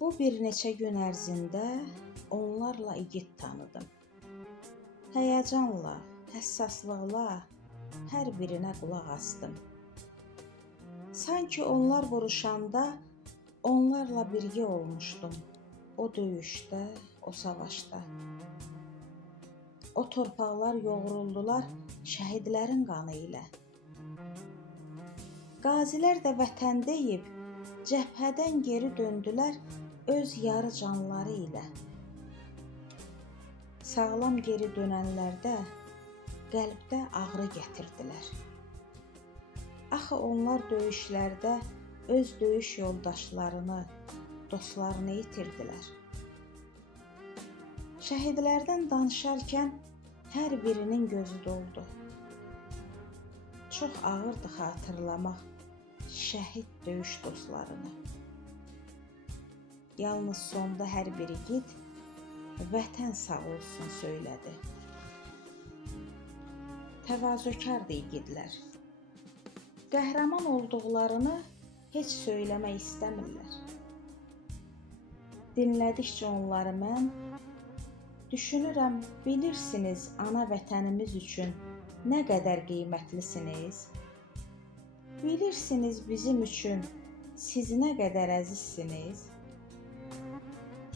Bu bir neçə gün ərzində onlarla igid tanıdım. Həyəcanla, həssaslıqla hər birinə qulaq asdım. Sanki onlar vuruşanda onlarla birgə olmuşdum. O döyüşdə, o savaşda. O torpaqlar yoğruldular şəhidlərin qanı ilə. Qazilər də vətən deyib, cəbhədən geri döndülər öz yarı canları ilə. Sağlam geri dönənlərdə qəlbdə ağrı gətirdilər. Axı onlar döyüşlərdə öz döyüş yoldaşlarını, dostlarını itirdilər. Şəhidlərdən danışarkən hər birinin gözü doldu. Çox ağırdı xatırlamaq şəhid döyüş dostlarını. Yalnız sonda hər bir igid vətən sağ olsun söylədi. Təvazökardı igidlər. Qəhrəman olduqlarını heç söyləmək istəmirlər. Dinlədikcə onları mən düşünürəm, bilirsiniz ana vətənimiz üçün nə qədər qiymətlisiniz? Bilirsiniz bizim üçün siz nə qədər əzizsiniz?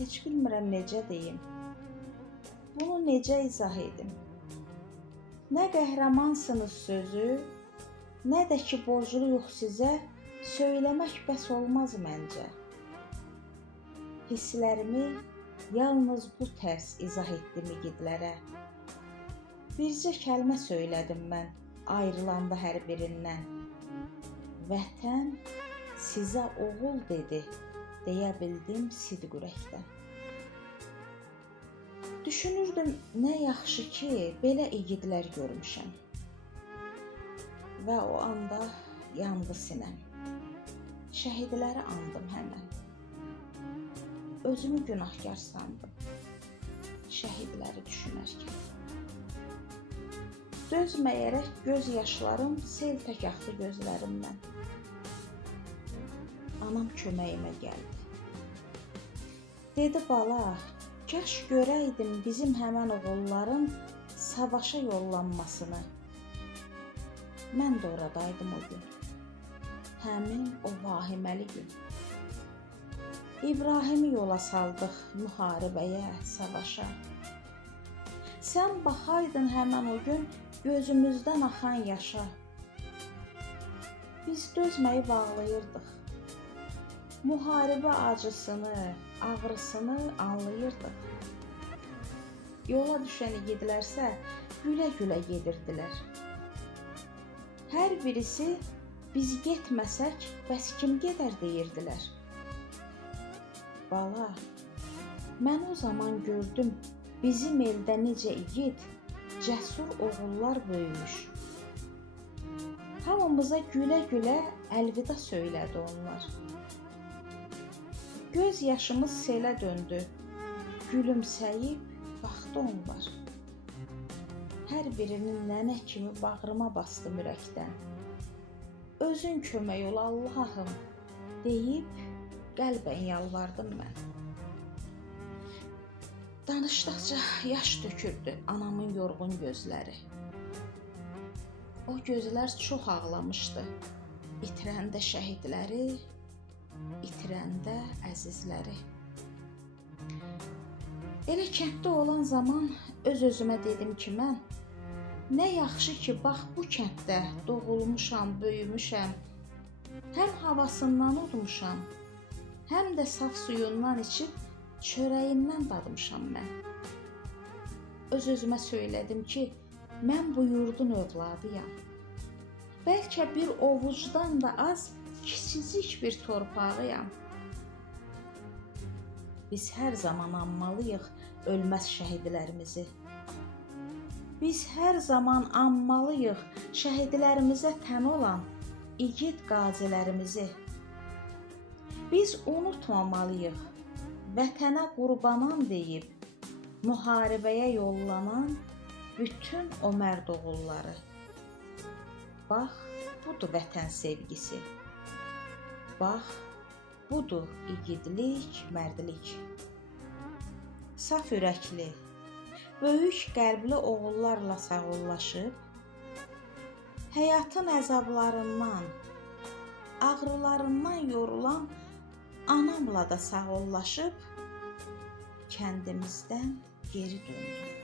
Heç bilmirəm necə deyim. Bunu necə izah edim? Nə qəhrəmansınız sözü, nə də ki borcluyuq sizə söyləmək bəs olmaz məncə. Hisslərimi yalnız bu tərs izah etdim igidlərə. Bircə kəlmə söylədim mən ayrılanda hər birindən. Vətən sizə oğul dedi, deyə bildim sidq ürəkdən. Düşünürdüm, nə yaxşı ki, belə igidlər görmüşəm. Və o anda yandı sinəm. Şəhidləri andım həmən. Özümü günahkar sandım şəhidləri düşünərkən. Dözməyərək göz yaşlarım sel tək axdı gözlərimdən. Anam köməyimə gəldi. Dedi, bala, kaş görəydim bizim həmən oğulların savaşa yollanmasını. Mən də oradaydım o gün. Həmin o vahiməli gün. İbrahimi yola saldıq müharibəyə, savaşa. Sən baxaydın həmən o gün gözümüzdən axan yaşa. Biz dözməyib ağlayırdıq. Müharibə acısını, ağrısını anlayırdıq. Yola düşən igidlərsə gülə-gülə gedirdilər. Hər birisi biz getməsək bəs kim gedər deyirdilər. Bala, mən o zaman gördüm bizim eldə necə igid, cəsur oğullar böyümüş. Hamımıza gülə-gülə əlvida söylədi onlar. Göz yaşımız selə döndü, gülümsəyib baxdı onlar. Hər birinin nənə kimi bağrıma bastım ürəkdən. Özün kömək ol Allahım, deyib qəlbən yalvardım mən. Danışdıqca yaş tökürdü anamın yorğun gözləri. O gözlər çox ağlamışdı, itirəndə şəhidləri, itirəndə əzizləri. Elə kənddə olan zaman öz-özümə dedim ki, mən nə yaxşı ki, bax bu kənddə doğulmuşam, böyümüşəm, həm havasından udmuşam, həm də saf suyundan içib çörəyindən dadmışam mən. Öz-özümə söylədim ki, mən bu yurdun övladıyam. Bəlkə bir ovucdan da az kiçicik bir torpağıyam. Biz hər zaman anmalıyıq ölməz şəhidlərimizi. Biz hər zaman anmalıyıq şəhidlərimizə tən olan igid qazilərimizi. Biz unutmamalıyıq vətənə qurbanam deyib müharibəyə yollanan bütün o mərd oğulları. Bax, budur vətən sevgisi. Bax, Budur igidlik, mərdlik. Saf ürəkli, böyük qəlbli oğullarla sağollaşıb, həyatın əzablarından, ağrılarından yorulan anamla da sağollaşıb, kəndimizdən geri döndüm.